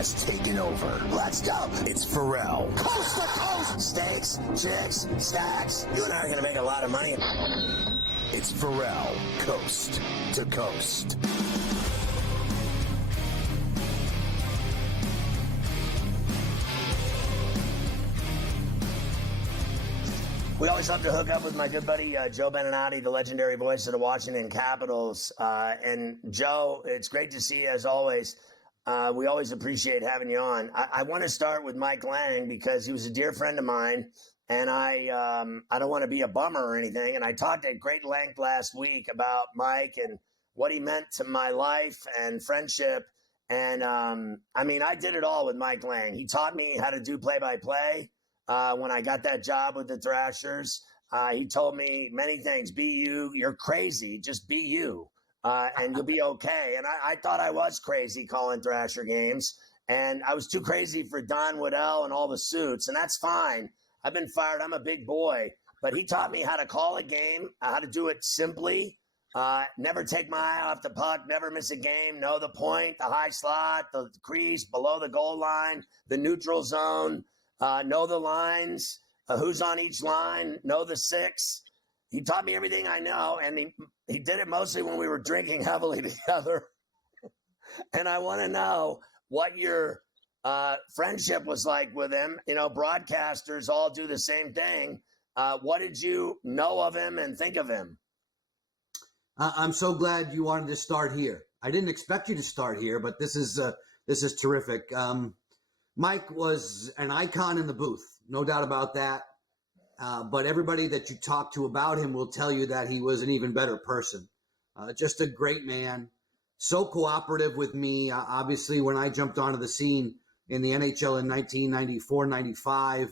has taken over. Let's go. It's Ferrall. Coast to coast. Steaks, chicks, stacks. You and I are going to make a lot of money. It's Ferrall, coast to coast. We always love to hook up with my good buddy, Joe Beninati, the legendary voice of the Washington Capitals. And Joe, it's great to see you as always. We always appreciate having you on. I want to start with Mike Lang because he was a dear friend of mine, and I don't want to be a bummer or anything. And I talked at great length last week about Mike and what he meant to my life and friendship. And I did it all with Mike Lang. He taught me how to do play-by-play. When I got that job with the Thrashers, he told me many things. Be you. You're crazy. Just be you, and you'll be okay. And I thought I was crazy calling Thrasher games, and I was too crazy for Don Waddell and all the suits, and that's fine. I've been fired. I'm a big boy. But he taught me how to call a game, how to do it simply, never take my eye off the puck, never miss a game, know the point, the high slot, the crease, below the goal line, the neutral zone. Know the lines, who's on each line, know the six. He taught me everything I know, and he did it mostly when we were drinking heavily together. And I want to know what your friendship was like with him. You know, broadcasters all do the same thing. What did you know of him and think of him? I'm so glad you wanted to start here. I didn't expect you to start here, but this is terrific. Mike was an icon in the booth, no doubt about that. But everybody that you talk to about him will tell you that he was an even better person. Just a great man, so cooperative with me. Obviously, when I jumped onto the scene in the NHL in 1994-95,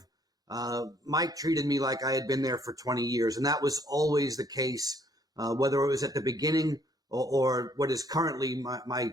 Mike treated me like I had been there for 20 years. And that was always the case, whether it was at the beginning or what is currently my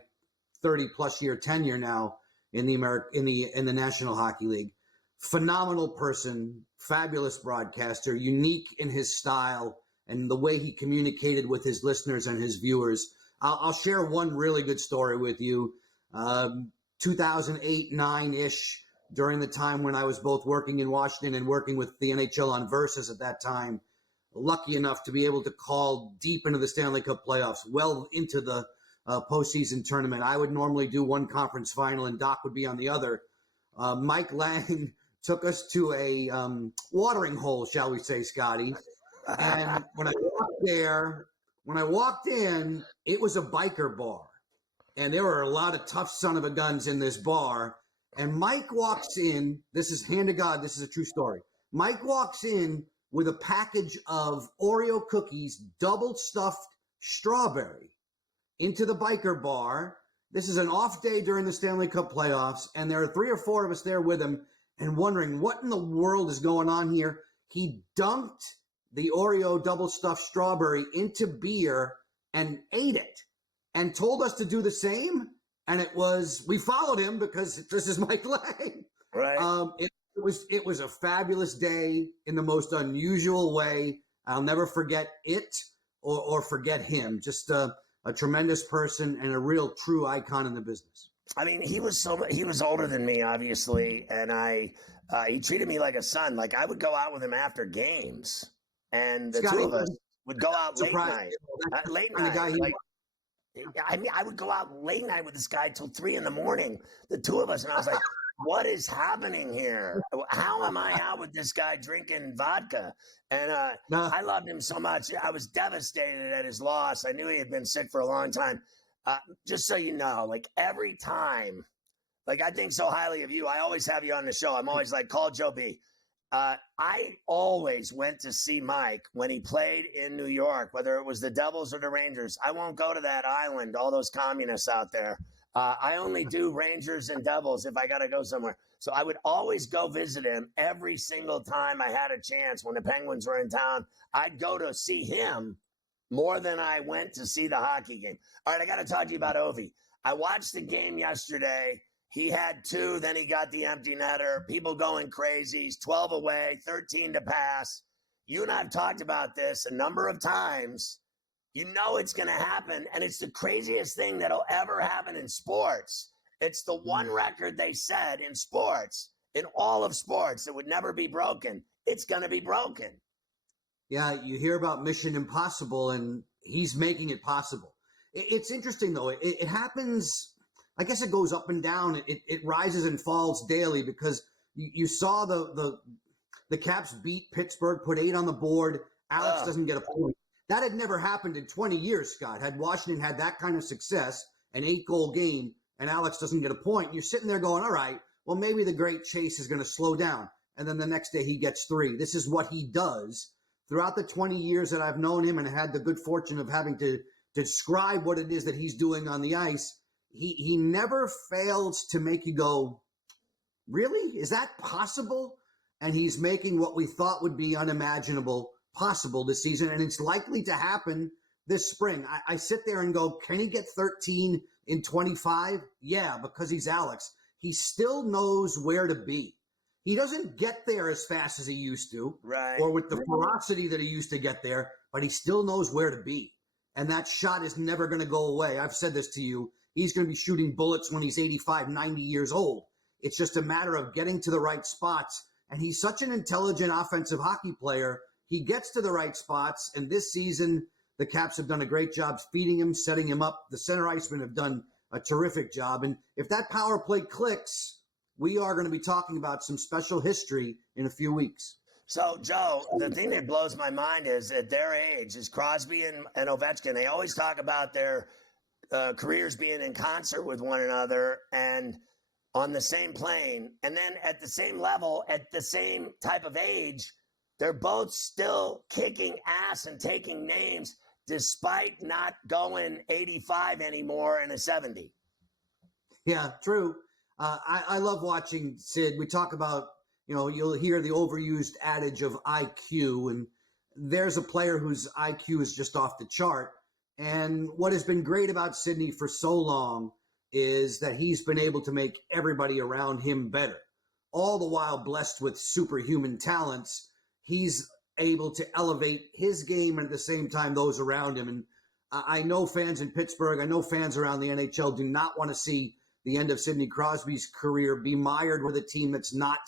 30-plus year tenure now in the National Hockey League. Phenomenal person, fabulous broadcaster, unique in his style and the way he communicated with his listeners and his viewers. I'll share one really good story with you. 2008, 9-ish, during the time when I was both working in Washington and working with the NHL on Versus at that time, lucky enough to be able to call deep into the Stanley Cup playoffs, well into the postseason tournament. I would normally do one conference final and Doc would be on the other. Mike Lang took us to a watering hole, shall we say, Scotty. And when I walked in, it was a biker bar. And there were a lot of tough son of a guns in this bar. And Mike walks in, this is hand to God, this is a true story. Mike walks in with a package of Oreo cookies, double stuffed strawberry, into the biker bar. This is an off day during the Stanley Cup playoffs, and there are 3 or 4 of us there with him and wondering what in the world is going on here. He dunked the Oreo double stuffed strawberry into beer and ate it and told us to do the same. And we followed him because this is Mike Lang. Right. It was a fabulous day in the most unusual way. I'll never forget it or forget him. Just a tremendous person and a real true icon in the business. I mean, he was older than me, obviously, and he treated me like a son. Like I would go out with him after games, and the two of us would go out late night. I would go out late night with this guy till 3 a.m. The two of us, and I was like, "What is happening here? How am I out with this guy drinking vodka?" And I loved him so much. I was devastated at his loss. I knew he had been sick for a long time. Just so you know, like every time, like I think so highly of you. I always have you on the show. I'm always like, call Joe B. I always went to see Mike when he played in New York, whether it was the Devils or the Rangers. I won't go to that island, all those communists out there. I only do Rangers and Devils if I got to go somewhere. So I would always go visit him every single time I had a chance when the Penguins were in town. I'd go to see him more than I went to see the hockey game. All right, I got to talk to you about Ovi. I watched the game yesterday. He had 2, then he got the empty netter. People going crazy. He's 12 away, 13 to pass. You and I have talked about this a number of times. You know it's going to happen, and it's the craziest thing that'll ever happen in sports. It's the one record they said in sports, in all of sports, that would never be broken. It's going to be broken. Yeah, you hear about Mission Impossible, and he's making it possible. It's interesting, though. It happens, I guess it goes up and down. It rises and falls daily because you saw the Caps beat Pittsburgh, put 8 on the board. Alex doesn't get a point. That had never happened in 20 years, Scott. Had Washington had that kind of success, an 8-goal game, and Alex doesn't get a point, you're sitting there going, all right, well, maybe the great chase is going to slow down. And then the next day he gets 3. This is what he does. Throughout the 20 years that I've known him and had the good fortune of having to describe what it is that he's doing on the ice, he never fails to make you go, really? Is that possible? And he's making what we thought would be unimaginable possible this season, and it's likely to happen this spring. I sit there and go, can he get 13 in 25? Yeah, because he's Alex. He still knows where to be. He doesn't get there as fast as he used to, right, or with the ferocity that he used to get there, but he still knows where to be. And that shot is never going to go away. I've said this to you. He's going to be shooting bullets when he's 85, 90 years old. It's just a matter of getting to the right spots. And he's such an intelligent offensive hockey player. He gets to the right spots. And this season, the Caps have done a great job feeding him, setting him up. The center icemen have done a terrific job. And if that power play clicks, we are going to be talking about some special history in a few weeks. So, Joe, the thing that blows my mind is at their age, is Crosby and Ovechkin, they always talk about their careers being in concert with one another and on the same plane. And then at the same level, at the same type of age, they're both still kicking ass and taking names despite not going 85 anymore and a 70. Yeah, true. I love watching Sid. We talk about, you'll hear the overused adage of IQ, and there's a player whose IQ is just off the chart. And what has been great about Sidney for so long is that he's been able to make everybody around him better. All the while blessed with superhuman talents, he's able to elevate his game and at the same time those around him. And I know fans in Pittsburgh, I know fans around the NHL do not want to see the end of Sidney Crosby's career be mired with a team that's not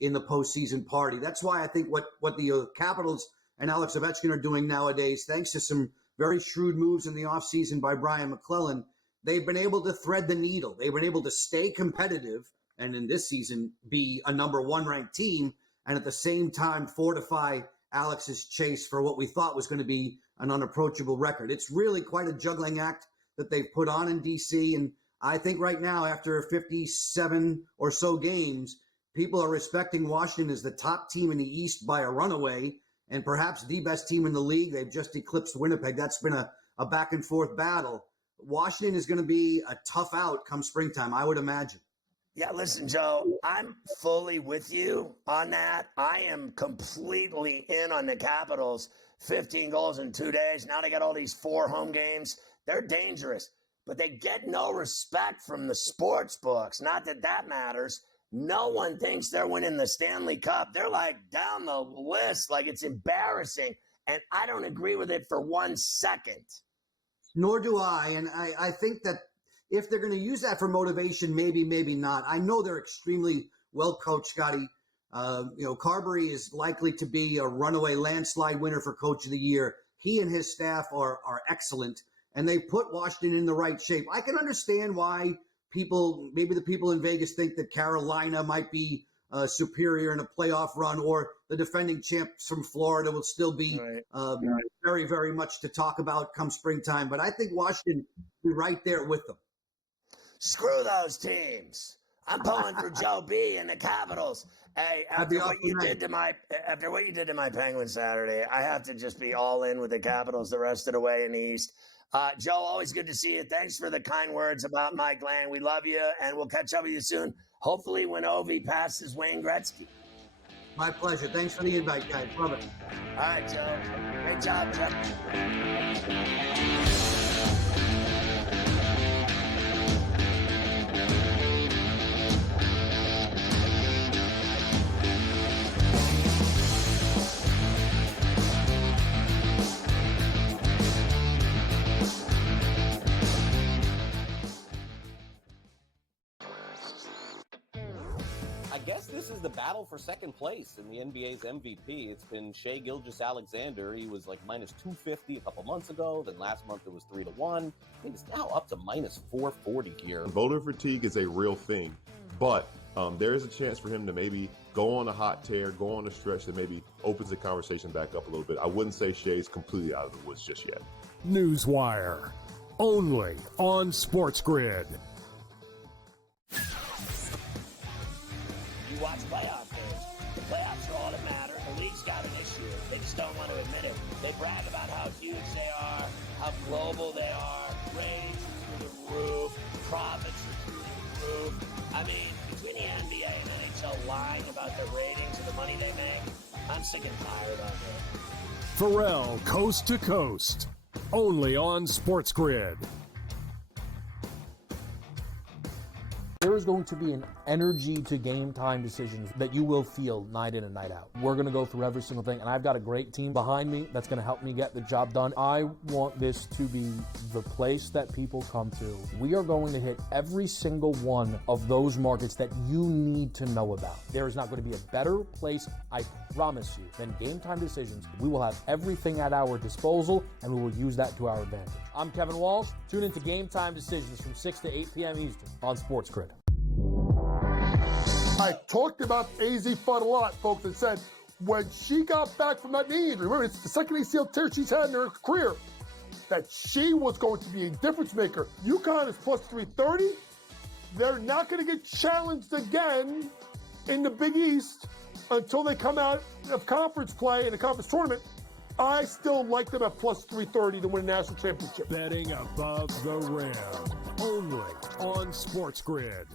in the postseason party. That's why I think what the Capitals and Alex Ovechkin are doing nowadays, thanks to some very shrewd moves in the offseason by Brian McClellan, they've been able to thread the needle. They've been able to stay competitive and in this season be a number 1 ranked team and at the same time fortify Alex's chase for what we thought was going to be an unapproachable record. It's really quite a juggling act that they've put on in D.C., and I think right now, after 57 or so games, people are respecting Washington as the top team in the East by a runaway and perhaps the best team in the league. They've just eclipsed Winnipeg. That's been a back-and-forth battle. Washington is going to be a tough out come springtime, I would imagine. Yeah, listen, Joe, I'm fully with you on that. I am completely in on the Capitals. 15 goals in 2 days. Now they got all these 4 home games. They're dangerous. But they get no respect from the sports books. Not that that matters. No one thinks they're winning the Stanley Cup. They're like down the list, like it's embarrassing. And I don't agree with it for 1 second. Nor do I. And I think that if they're going to use that for motivation, maybe not. I know they're extremely well coached, Scotty. Carberry is likely to be a runaway landslide winner for Coach of the Year. He and his staff are excellent. And they put Washington in the right shape. I can understand why maybe the people in Vegas think that Carolina might be superior in a playoff run, or the defending champs from Florida will still be very, very much to talk about come springtime. But I think Washington will be right there with them. Screw those teams. I'm pulling for Joe B and the Capitals. Hey, after what you did to my Penguins Saturday, I have to just be all in with the Capitals the rest of the way in the East. Joe, always good to see you. Thanks for the kind words about Mike Lang. We love you, and we'll catch up with you soon. Hopefully when Ovi passes Wayne Gretzky. My pleasure. Thanks for the invite, guys. Love it. All right, Joe. Great job, Joe. I guess this is the battle for second place in the NBA's MVP. It's been Shai Gilgeous-Alexander. He was like minus 250 a couple months ago. Then last month it was 3-1. I think it's now up to minus 440 here. Voter fatigue is a real thing, but there is a chance for him to maybe go on a hot tear, go on a stretch that maybe opens the conversation back up a little bit. I wouldn't say Shai's completely out of the woods just yet. Newswire, only on SportsGrid. You watch playoff games. The playoffs are all that matter. The league's got an issue. They just don't want to admit it. They brag about how huge they are, how global they are. Ratings are through the roof. Profits are through the roof. I mean, between the NBA and NHL lying about their ratings and the money they make, I'm sick and tired of it. Ferrall, coast to coast, only on SportsGrid. There is going to be an energy to game time decisions that you will feel night in and night out. We're going to go through every single thing, and I've got a great team behind me that's going to help me get the job done. I want this to be the place that people come to. We are going to hit every single one of those markets that you need to know about. There is not going to be a better place, I promise you, than Game Time Decisions. We will have everything at our disposal, and we will use that to our advantage. I'm Kevin Walsh. Tune into Game Time Decisions from 6 to 8 p.m. Eastern on SportsGrid. I talked about AZ Fudd a lot, folks, and said when she got back from that knee injury, remember, it's the second ACL tear she's had in her career, that she was going to be a difference maker. UConn is plus 330. They're not going to get challenged again in the Big East until they come out of conference play in a conference tournament. I still like them at plus 330 to win a national championship. Betting above the rim, only on SportsGrid.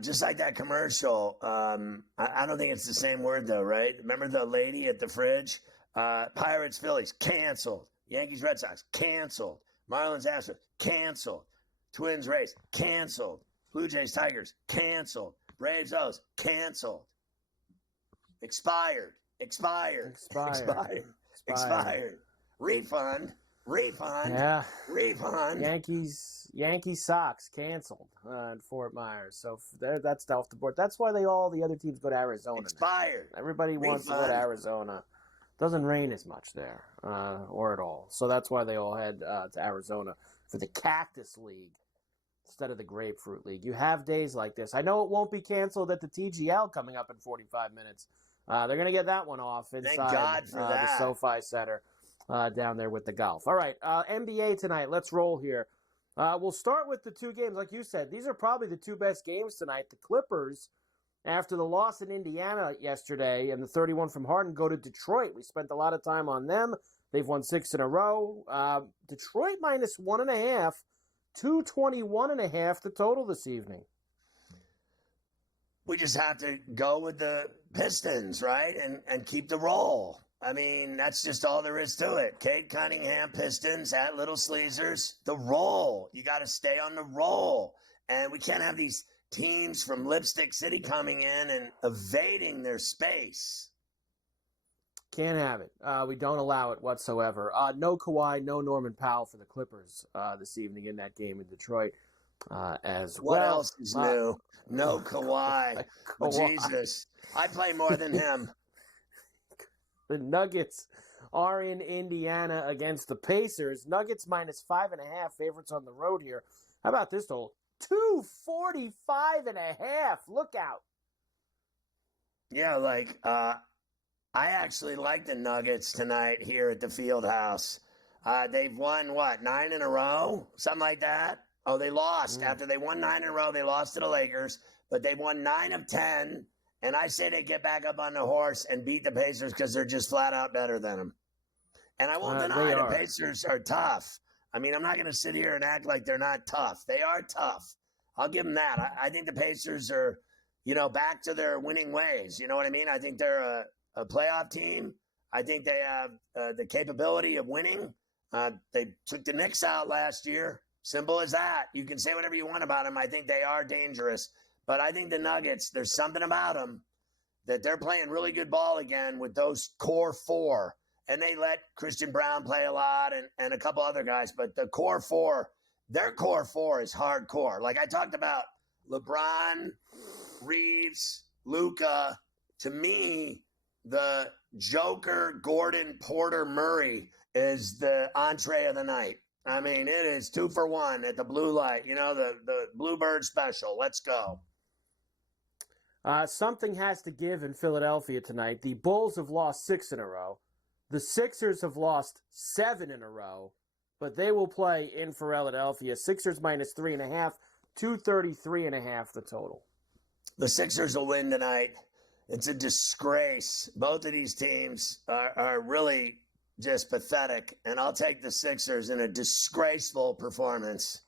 Just like that commercial, I don't think it's the same word though, right? Remember the lady at the fridge? Pirates, Phillies, canceled. Yankees, Red Sox, canceled. Marlins, Astros, canceled. Twins, Rays, canceled. Blue Jays, Tigers, canceled. Braves, O's, canceled. Expired. Refund. Yeah. Refund. Yankees Sox canceled in Fort Myers. So that's off the board. That's why all the other teams go to Arizona. Expired. Now. Everybody wants to go to Arizona. Doesn't rain as much there, or at all. So that's why they all head to Arizona for the Cactus League instead of the Grapefruit League. You have days like this. I know it won't be canceled at the TGL coming up in 45 minutes. They're going to get that one off inside Thank God for the SoFi Center down there with the golf. All right, NBA tonight. Let's roll here. We'll start with the two games. Like you said, these are probably the two best games tonight. The Clippers, after the loss in Indiana yesterday and the 31 from Harden, go to Detroit. We spent a lot of time on them. They've won 6 in a row. Detroit minus 1.5, 221.5 the total this evening. We just have to go with the Pistons, right? And keep the roll. I mean, that's just all there is to it. Cade Cunningham, Pistons, at Little Sleezers, the roll. You got to stay on the roll. And we can't have these teams from Lipstick City coming in and evading their space. Can't have it. We don't allow it whatsoever. No Kawhi, no Norman Powell for the Clippers this evening in that game in Detroit as what well. What else is new? No Kawhi. Jesus. I play more than him. The Nuggets are in Indiana against the Pacers. Nuggets minus 5.5 favorites on the road here. How about this total? 245.5. Look out. Yeah, I actually like the Nuggets tonight here at the Field House. They've won, 9 in a row? Something like that. Oh, they lost. After they won 9 in a row, they lost to the Lakers. But they won 9 of 10. And I say they get back up on the horse and beat the Pacers because they're just flat out better than them. And I won't deny the Pacers are tough. I mean, I'm not going to sit here and act like they're not tough. They are tough. I'll give them that. I think the Pacers are, back to their winning ways. You know what I mean? I think they're a playoff team. I think they have the capability of winning. They took the Knicks out last year. Simple as that. You can say whatever you want about them. I think they are dangerous. But I think the Nuggets, there's something about them that they're playing really good ball again with those core four. And they let Christian Brown play a lot and a couple other guys. But the core four, their core four is hardcore. Like I talked about LeBron, Reeves, Luka. To me, the Joker, Gordon, Porter, Murray is the entree of the night. I mean, it is 2 for 1 at the blue light. You know, the Bluebird special. Let's go. Something has to give in Philadelphia tonight. The Bulls have lost 6 in a row. The Sixers have lost 7 in a row, but they will play in Philadelphia. Sixers minus 3.5, 233.5 the total. The Sixers will win tonight. It's a disgrace. Both of these teams are really just pathetic, and I'll take the Sixers in a disgraceful performance.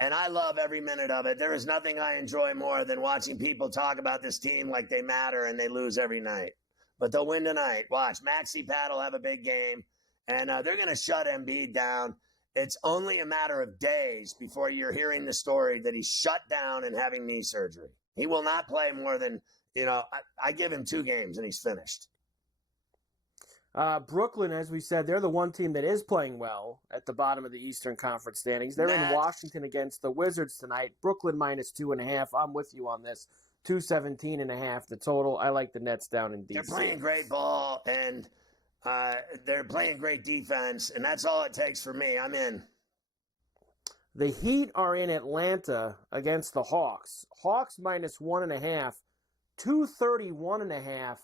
And I love every minute of it. There is nothing I enjoy more than watching people talk about this team like they matter and they lose every night. But they'll win tonight. Watch, Maxey Pat will have a big game, and they're going to shut Embiid down. It's only a matter of days before you're hearing the story that he's shut down and having knee surgery. He will not play more than, I give him 2 games and he's finished. Brooklyn, as we said, they're the one team that is playing well at the bottom of the Eastern Conference standings. They're in Washington against the Wizards tonight. Brooklyn minus 2.5. I'm with you on this. 217.5 the total. I like the Nets down in DC. They're playing great ball, and they're playing great defense, and that's all it takes for me. I'm in. The Heat are in Atlanta against the Hawks. Hawks minus 1.5. 231.5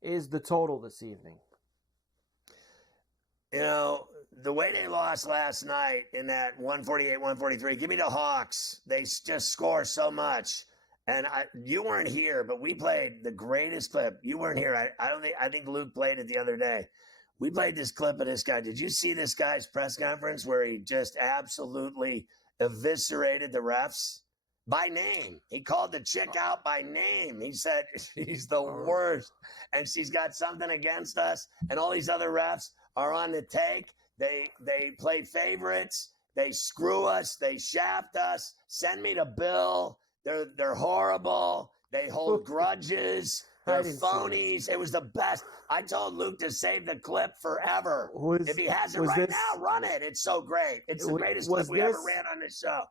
is the total this evening. The way they lost last night in that 148-143, give me the Hawks. They just score so much. And you weren't here, but we played the greatest clip. You weren't here. I think Luke played it the other day. We played this clip of this guy. Did you see this guy's press conference where he just absolutely eviscerated the refs by name? He called the chick out by name. He said he's the worst, and she's got something against us. And all these other refs are on the take. They play favorites. They screw us. They shaft us. Send me the bill. They're horrible. They hold grudges. They're phonies. It was the best. I told Luke to save the clip forever. If he has it right now, run it. It's so great. It's the greatest clip we ever ran on this show.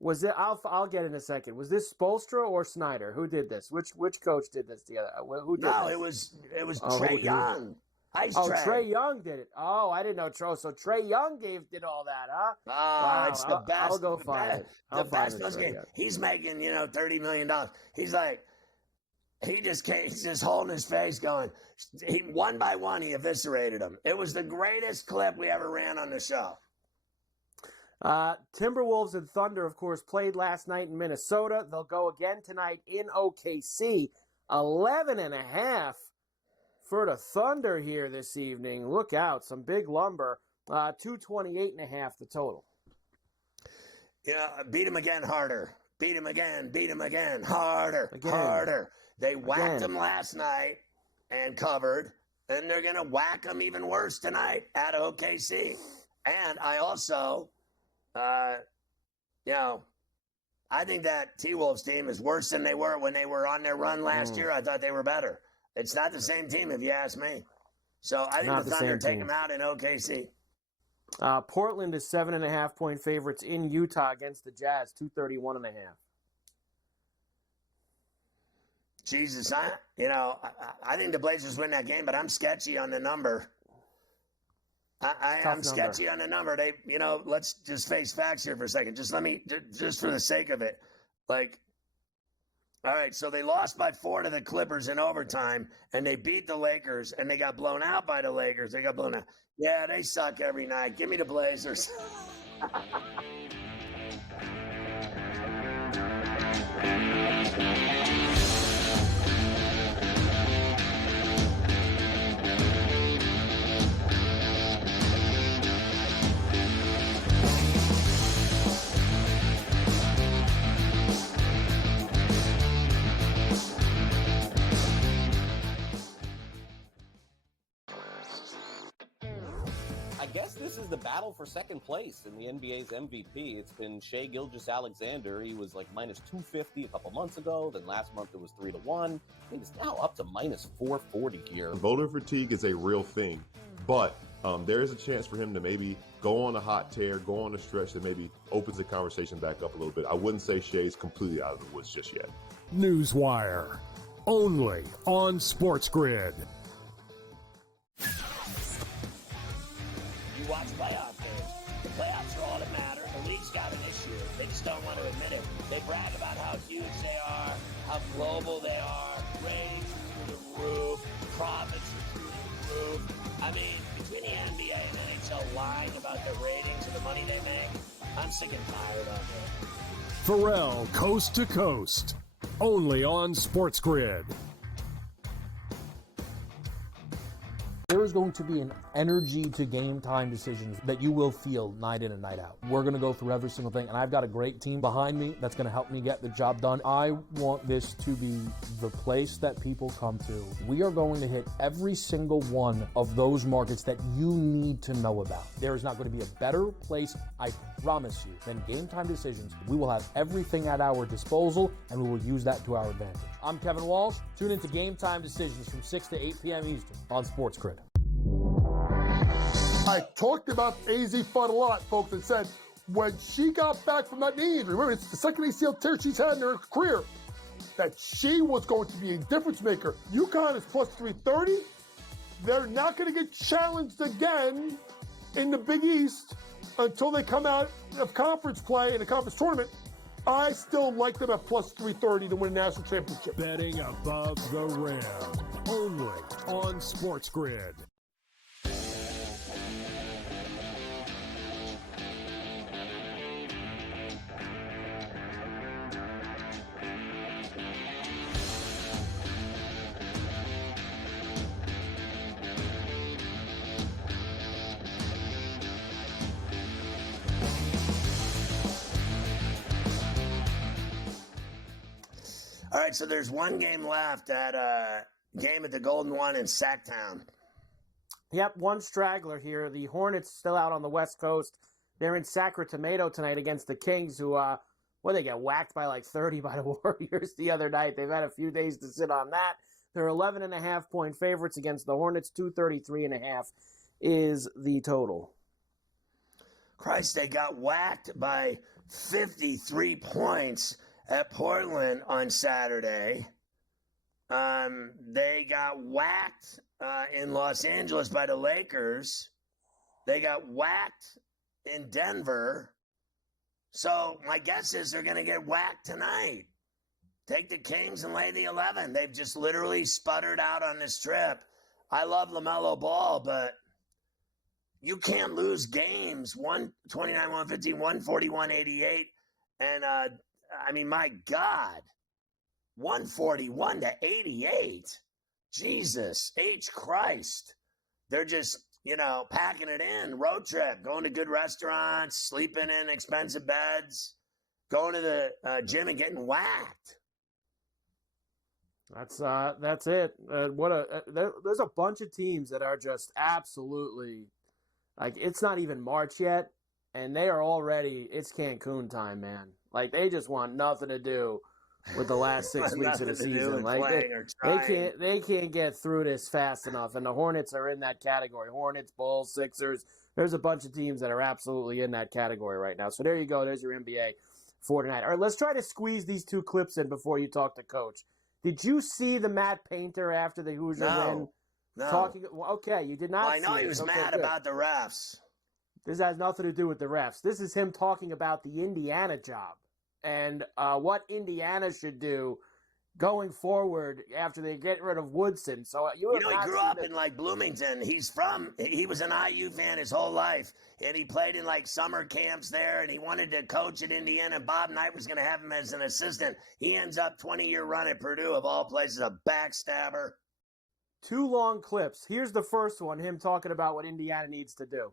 Was it? I'll get in a second. Was this Spoelstra or Snyder? Who did this? Which coach did this together? Who did this? It was Trae Young. Trae Young did it. Oh, I didn't know Tro. So Trae Young did all that, huh? Wow. It's the best. I'll go find it. The best game. He's making, $30 million. He's like, he's just holding his face going, one by one, he eviscerated him. It was the greatest clip we ever ran on the show. Timberwolves and Thunder, of course, played last night in Minnesota. They'll go again tonight in OKC. 11.5 for the Thunder here this evening. Look out, some big lumber. 228.5 the total. Beat him again harder. Beat him again harder. They whacked him last night and covered, and they're going to whack him even worse tonight at OKC. And I also, I think that T-Wolves team is worse than they were when they were on their run last year. I thought they were better. It's not the same team, if you ask me. So I think the Thunder take them out in OKC. Portland is 7.5-point favorites in Utah against the Jazz, 231.5. Jesus, I think the Blazers win that game, but I'm sketchy on the number. I'm sketchy on the number. They, let's just face facts here for a second. Just for the sake of it, all right, so they lost by 4 to the Clippers in overtime, and they beat the Lakers, and they got blown out by the Lakers. They got blown out. Yeah, they suck every night. Give me the Blazers. guess this is the battle for second place in the NBA's MVP. It's been Shai Gilgeous-Alexander. He was like minus 250 a couple months ago. Then last month it was 3-1. I think it's now up to minus 440 here. Voter fatigue is a real thing, but there is a chance for him to maybe go on a hot tear, go on a stretch that maybe opens the conversation back up a little bit. I wouldn't say Shai's completely out of the woods just yet. Newswire, only on SportsGrid. You watch playoff games. The playoffs are all that matter. The league's got an issue. They just don't want to admit it. They brag about how huge they are, how global they are, ratings are through the roof, profits are through the roof. I mean, between the NBA and the NHL lying about the ratings and the money they make, I'm sick and tired of it. Ferrall, coast to coast, only on SportsGrid. There is going to be an energy to game time decisions that you will feel night in and night out. We're going to go through every single thing, and I've got a great team behind me that's going to help me get the job done. I want this to be the place that people come to. We are going to hit every single one of those markets that you need to know about. There is not going to be a better place, I promise you, than Game Time Decisions. We will have everything at our disposal, and we will use that to our advantage. I'm Kevin Walsh. Tune into Game Time Decisions from 6 to 8 p.m. Eastern on SportsGrid. I talked about AZ Fudd a lot, folks, and said when she got back from that knee injury, remember, it's the second ACL tear she's had in her career, that she was going to be a difference maker. UConn is plus 330. They're not going to get challenged again in the Big East until they come out of conference play in a conference tournament. I still like them at plus 330 to win a national championship. Betting above the rim, only on SportsGrid. All right, so there's one game left at game at the Golden One in Sacktown. Yep, one straggler here. The Hornets still out on the West Coast. They're in Sacramento tonight against the Kings, who, they get whacked by like 30 by the Warriors the other night. They've had a few days to sit on that. They're 11.5-point favorites against the Hornets. 233.5 is the total. Christ, they got whacked by 53 points at Portland on Saturday. They got whacked in Los Angeles by the Lakers. They got whacked in Denver. So my guess is they're going to get whacked tonight. Take the Kings and lay the 11. They've just literally sputtered out on this trip. I love LaMelo Ball, but you can't lose games. 129, 115, 141, 88. And, my God, 141 to 88. Jesus H. Christ. They're just, packing it in. Road trip, going to good restaurants, sleeping in expensive beds, going to the gym and getting whacked. That's it. There's a bunch of teams that are just absolutely, like, it's not even March yet, and they are already, it's Cancun time, man. Like, they just want nothing to do with the last 6 weeks of the season. Like, they can't get through this fast enough, and the Hornets are in that category. Hornets, Bulls, Sixers. There's a bunch of teams that are absolutely in that category right now. So there you go. There's your NBA for tonight. All right, let's try to squeeze these two clips in before you talk to Coach. Did you see the Matt Painter after the Hoosier win? No. Okay, you did not. Well, I know he was mad about the refs. This has nothing to do with the refs. This is him talking about the Indiana job and what Indiana should do going forward after they get rid of Woodson. So he grew up in Bloomington. He was an IU fan his whole life, and he played in summer camps there, and he wanted to coach at Indiana. Bob Knight was going to have him as an assistant. He ends up 20-year run at Purdue, of all places, a backstabber. Two long clips. Here's the first one, him talking about what Indiana needs to do.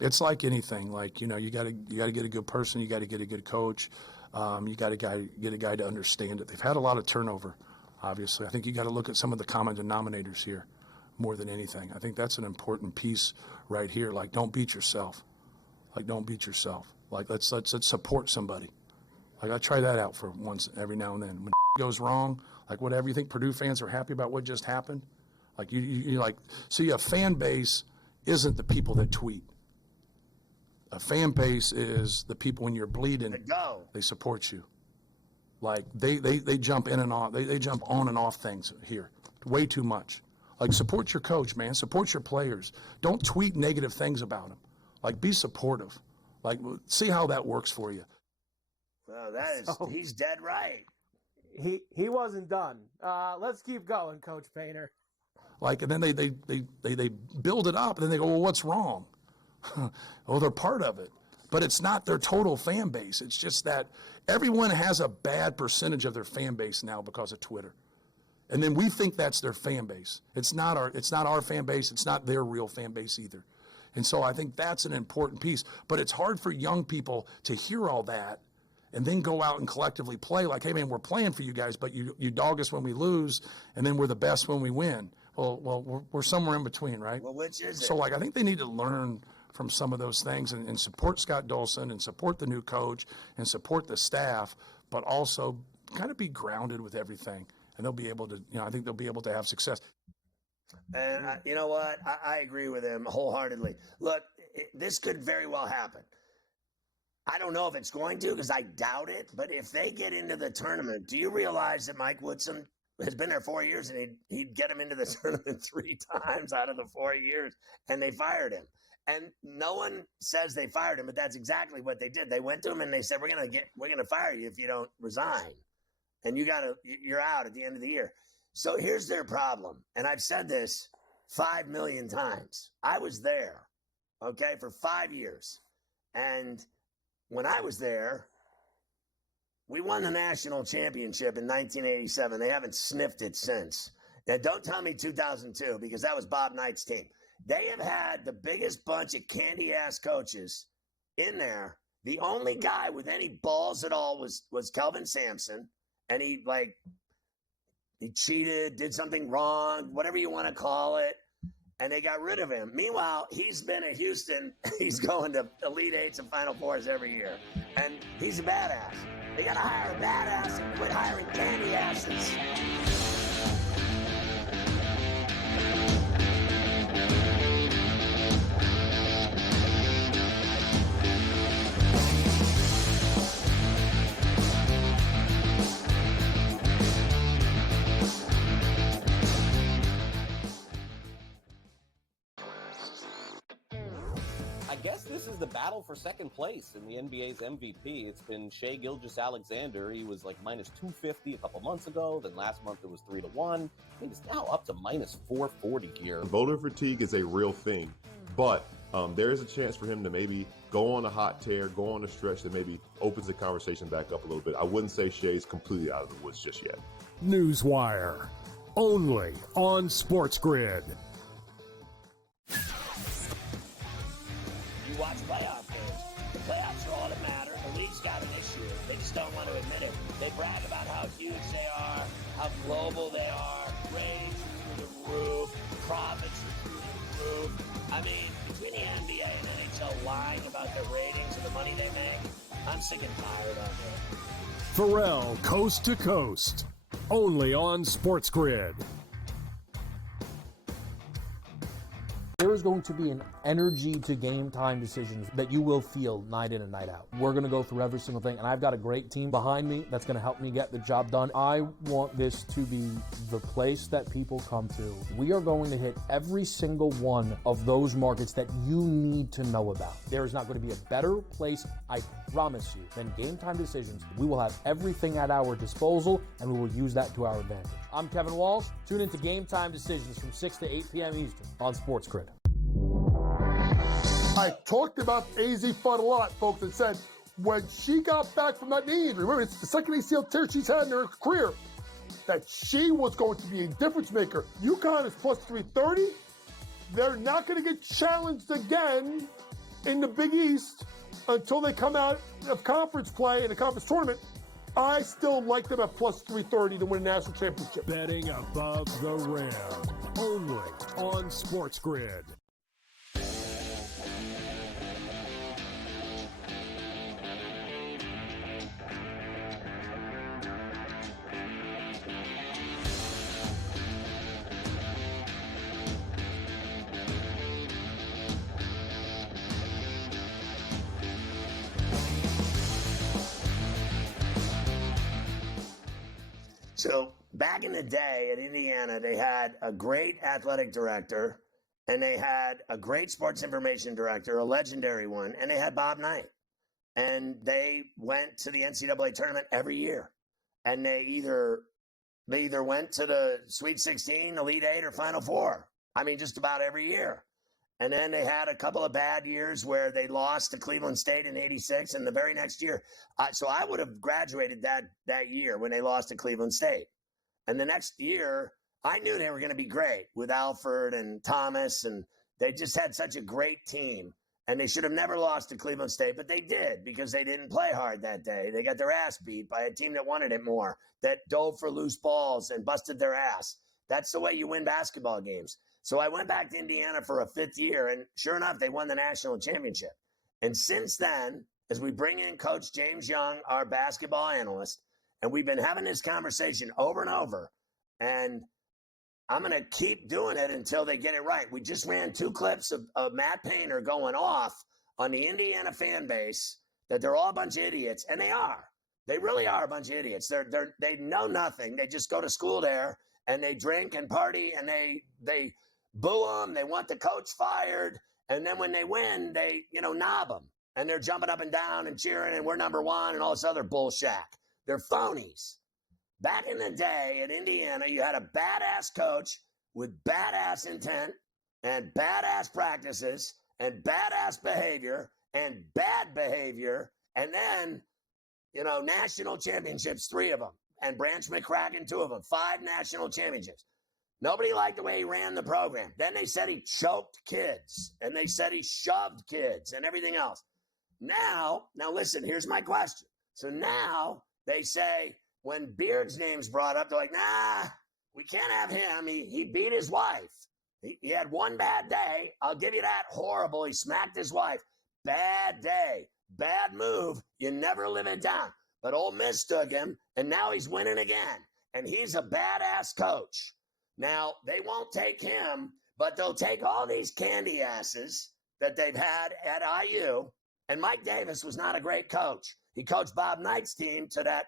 It's like anything. You got to get a good person. You got to get a good coach. You got to get a guy to understand it. They've had a lot of turnover, obviously. I think you got to look at some of the common denominators here. more than anything. I think that's an important piece right here. Like, don't beat yourself. Like, don't beat yourself. Like, let's support somebody. Like, I try that out for once every now and then. When goes wrong, like whatever, you think Purdue fans are happy about what just happened? Like, you like, see, a fan base isn't the people that tweet. A fan base is the people when you're bleeding, they support you. Like, they jump in and off, they jump on and off things here way too much. Like, support your coach, man. Support your players. Don't tweet negative things about them. Like, be supportive. Like, see how that works for you. Well, he's dead right. He wasn't done. Let's keep going, Coach Painter. Like, and then they build it up, and then they go, well, what's wrong? Well, they're part of it. But it's not their total fan base. It's just that everyone has a bad percentage of their fan base now because of Twitter. And then we think that's their fan base. It's not our fan base. It's not their real fan base either. And so I think that's an important piece. But it's hard for young people to hear all that and then go out and collectively play like, hey, man, we're playing for you guys, but you dog us when we lose, and then we're the best when we win. Well, we're somewhere in between, right? Well, which is it? So, like, I think they need to learn from some of those things and support Scott Dolson and support the new coach and support the staff, but also kind of be grounded with everything. And they'll be able to, I think they'll be able to have success. And you know what? I agree with him wholeheartedly. Look, this could very well happen. I don't know if it's going to because I doubt it. But if they get into the tournament, do you realize that Mike Woodson has been there 4 years and he'd get him into the tournament 3 times out of the 4 years, and they fired him. And no one says they fired him, but that's exactly what they did. They went to him and they said, we're gonna fire you if you don't resign. And you're out at the end of the year. So here's their problem. And I've said this 5 million times. I was there, okay, for 5 years. And when I was there, we won the national championship in 1987. They haven't sniffed it since. Now, don't tell me 2002, because that was Bob Knight's team. They have had the biggest bunch of candy-ass coaches in there. The only guy with any balls at all was Kelvin Sampson. And he cheated, did something wrong, whatever you want to call it, and they got rid of him. Meanwhile, he's been at Houston. He's going to Elite Eights and Final Fours every year, and he's a badass. They got to hire a badass and quit hiring candy asses. I guess this is the battle for second place in the NBA's MVP. It's been Shai Gilgeous-Alexander. He was like minus 250 a couple months ago. Then last month it was 3-1. I think it's now up to minus 440 here. Voter fatigue is a real thing, but there is a chance for him to maybe go on a hot tear, go on a stretch that maybe opens the conversation back up a little bit. I wouldn't say Shai's completely out of the woods just yet. Newswire, only on SportsGrid. You watch playoff games. The playoffs are all that matter. The league's got an issue. They just don't want to admit it. They brag about how huge they are, how global they are, ratings are through the roof, profits are through the roof. I mean, between the NBA and NHL lying about their ratings and the money they make, I'm sick and tired of it. Ferrall, coast to coast, only on SportsGrid. There is going to be an energy to game time decisions that you will feel night in and night out. We're going to go through every single thing, and I've got a great team behind me that's going to help me get the job done. I want this to be the place that people come to. We are going to hit every single one of those markets that you need to know about. There is not going to be a better place, I promise you, than game time decisions. We will have everything at our disposal, and we will use that to our advantage. I'm Kevin Walsh. Tune into Game Time Decisions from 6 to 8 p.m. Eastern on SportsGrid. I talked about AZ Fun a lot, folks, and said when she got back from that knee injury, remember, it's the second ACL tear she's had in her career, that she was going to be a difference maker. UConn is plus 330. They're not going to get challenged again in the Big East until they come out of conference play in the conference tournament. I still like them at plus 330 to win a national championship. Betting above the rim. only on SportsGrid. So back in the day at Indiana, they had a great athletic director, and they had a great sports information director, a legendary one, and they had Bob Knight. And they went to the NCAA tournament every year. And they either went to the Sweet 16, Elite 8, or Final Four. I mean, just about every year. And then they had a couple of bad years where they lost to Cleveland State in '86, and the very next year. So I would have graduated that year when they lost to Cleveland State. And the next year, I knew they were going to be great with Alford and Thomas, and they just had such a great team. And they should have never lost to Cleveland State, but they did because they didn't play hard that day. They got their ass beat by a team that wanted it more, that dove for loose balls and busted their ass. That's the way you win basketball games. So I went back to Indiana for a fifth year, and sure enough, they won the national championship. And since then, as we bring in Coach James Young, our basketball analyst, and we've been having this conversation over and over, and I'm going to keep doing it until they get it right. We just ran 2 clips of Matt Painter going off on the Indiana fan base that they're all a bunch of idiots, and they are. They really are a bunch of idiots. They know nothing. They just go to school there, and they drink and party, and they boo them. They want the coach fired, and then when they win, they knob them, and they're jumping up and down and cheering, and we're number one, and all this other bullshit. They're phonies. Back in the day at Indiana, you had a badass coach with badass intent and badass practices and badass behavior and bad behavior, and then, national championships, 3 of them, and Branch McCracken, 2 of them, 5 national championships. Nobody liked the way he ran the program. Then they said he choked kids, and they said he shoved kids and everything else. Now listen, here's my question. So now they say, when Beard's name's brought up, they're like, nah, we can't have him. He beat his wife. He had one bad day. I'll give you that. Horrible. He smacked his wife. Bad day. Bad move. You never live it down. But Ole Miss took him, and now he's winning again. And he's a badass coach. Now, they won't take him, but they'll take all these candy asses that they've had at IU. And Mike Davis was not a great coach. He coached Bob Knight's team to that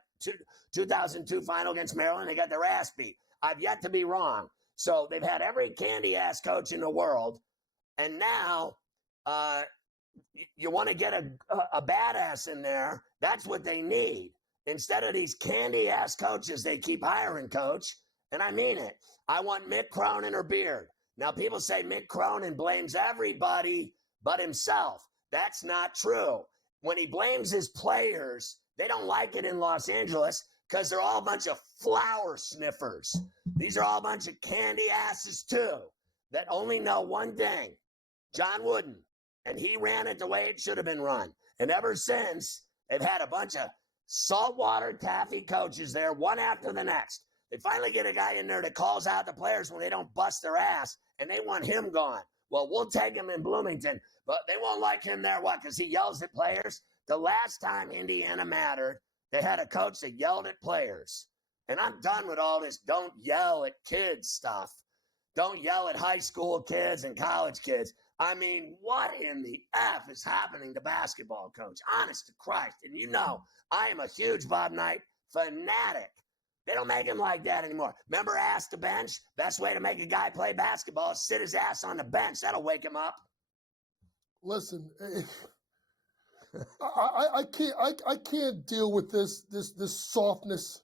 2002 final against Maryland. They got their ass beat. I've yet to be wrong. So they've had every candy-ass coach in the world. And now you want to get a badass in there. That's what they need. Instead of these candy-ass coaches they keep hiring, Coach. And I mean it. I want Mick Cronin or Beard. Now, people say Mick Cronin blames everybody but himself. That's not true. When he blames his players, they don't like it in Los Angeles because they're all a bunch of flower sniffers. These are all a bunch of candy asses, too, that only know one thing, John Wooden. And he ran it the way it should have been run. And ever since, they've had a bunch of saltwater taffy coaches there, one after the next. They finally get a guy in there that calls out the players when they don't bust their ass, and they want him gone. Well, we'll take him in Bloomington, but they won't like him there. What? Because he yells at players? The last time Indiana mattered, they had a coach that yelled at players. And I'm done with all this don't yell at kids stuff. Don't yell at high school kids and college kids. I mean, what in the F is happening to basketball, Coach? Honest to Christ. And I am a huge Bob Knight fanatic. They don't make him like that anymore. Remember ass to bench? Best way to make a guy play basketball is sit his ass on the bench. That'll wake him up. Listen, I can't deal with this softness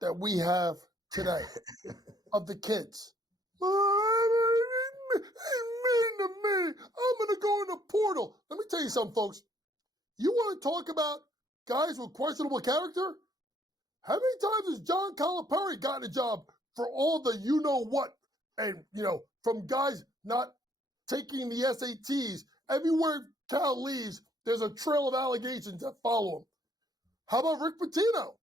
that we have today of the kids. Mean to me. I'm going to go in the portal. Let me tell you something, folks. You want to talk about guys with questionable character? How many times has John Calipari gotten a job for all the you-know-what? And, from guys not taking the SATs. Everywhere Cal leaves, there's a trail of allegations that follow him. How about Rick Pitino?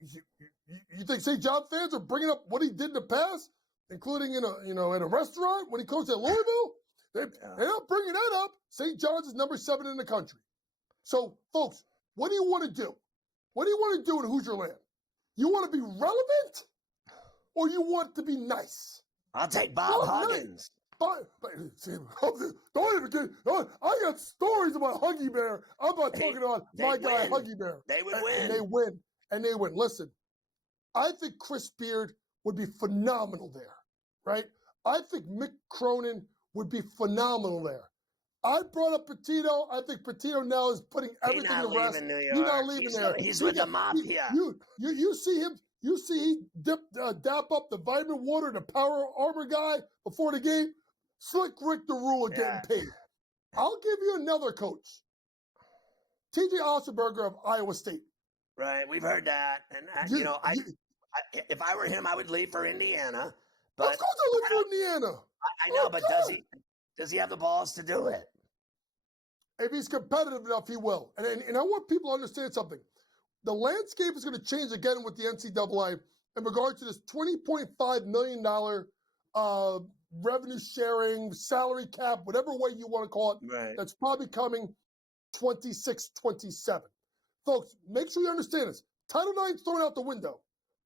You think St. John fans are bringing up what he did in the past? including in a restaurant when he coached at Louisville. They're not bringing that up. St. John's is number 7 in the country. So, folks, what do you want to do? What do you want to do in Hoosier Land? You want to be relevant, or you want to be nice? I'll take Bob Huggins. Don't even get. I got stories about Huggy Bear. I'm not talking about my guy Huggy Bear. They would win. And they win. Listen, I think Chris Beard would be phenomenal there, right? I think Mick Cronin would be phenomenal there. I brought up Petito. I think Petito now is putting everything to rest. He's not leaving there. He's with the mafia. You see him. You see he dap up the vitamin water, the Power Armor guy before the game. Slick Rick the Ruler getting paid. I'll give you another coach. T.J. Ossenberger of Iowa State. Right, we've heard that. And, if I were him, I would leave for Indiana. But of course I leave for Indiana. I know, but does he have the balls to do it? If he's competitive enough, he will. And I want people to understand something. The landscape is going to change again with the NCAA in regard to this $20.5 million revenue sharing, salary cap, whatever way you want to call it. Right. That's probably coming 26, 27. Folks, make sure you understand this. Title IX's thrown out the window,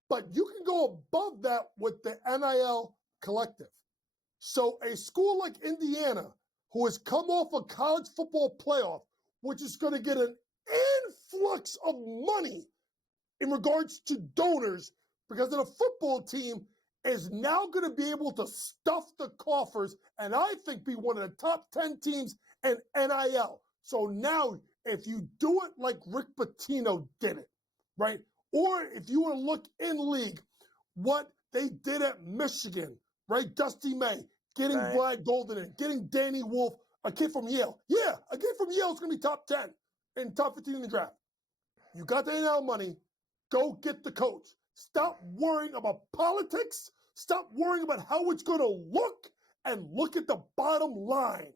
but you can go above that with the NIL collective. So a school like Indiana, who has come off a college football playoff, which is going to get an influx of money in regards to donors because of the football team, is now going to be able to stuff the coffers and I think be one of the top 10 teams in NIL. So now, if you do it like Rick Pitino did it, right? Or if you want to look in league, what they did at Michigan, right? Dusty May, getting Brad Golden in, getting Danny Wolf, a kid from Yale. Yeah, a kid from Yale is going to be top 10 and top 15 in the draft. You got the NIL money, go get the coach. Stop worrying about politics. Stop worrying about how it's going to look and look at the bottom line.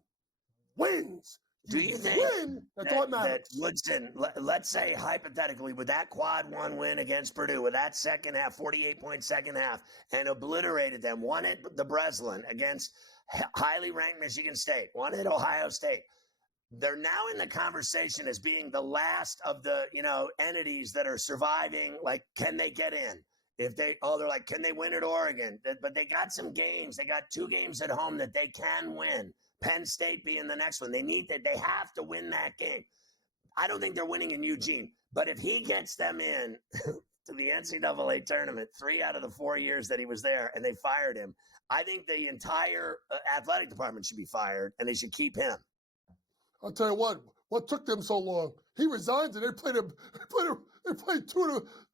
Wins. Do you think that's all that matters. That Woodson, let's say hypothetically, with that quad 1 win against Purdue, with that second half, 48-point second half, and obliterated them, won at the Breslin against highly ranked Michigan State, won at Ohio State. They're now in the conversation as being the last of the, entities that are surviving. Like, can they get in? They're like, can they win at Oregon? But they got some games. They got 2 games at home that they can win. Penn State being the next one. They have to win that game. I don't think they're winning in Eugene. But if he gets them in to the NCAA tournament 3 out of the 4 years that he was there and they fired him, I think the entire athletic department should be fired and they should keep him. I'll tell you what took them so long? He resigns and they played 2 of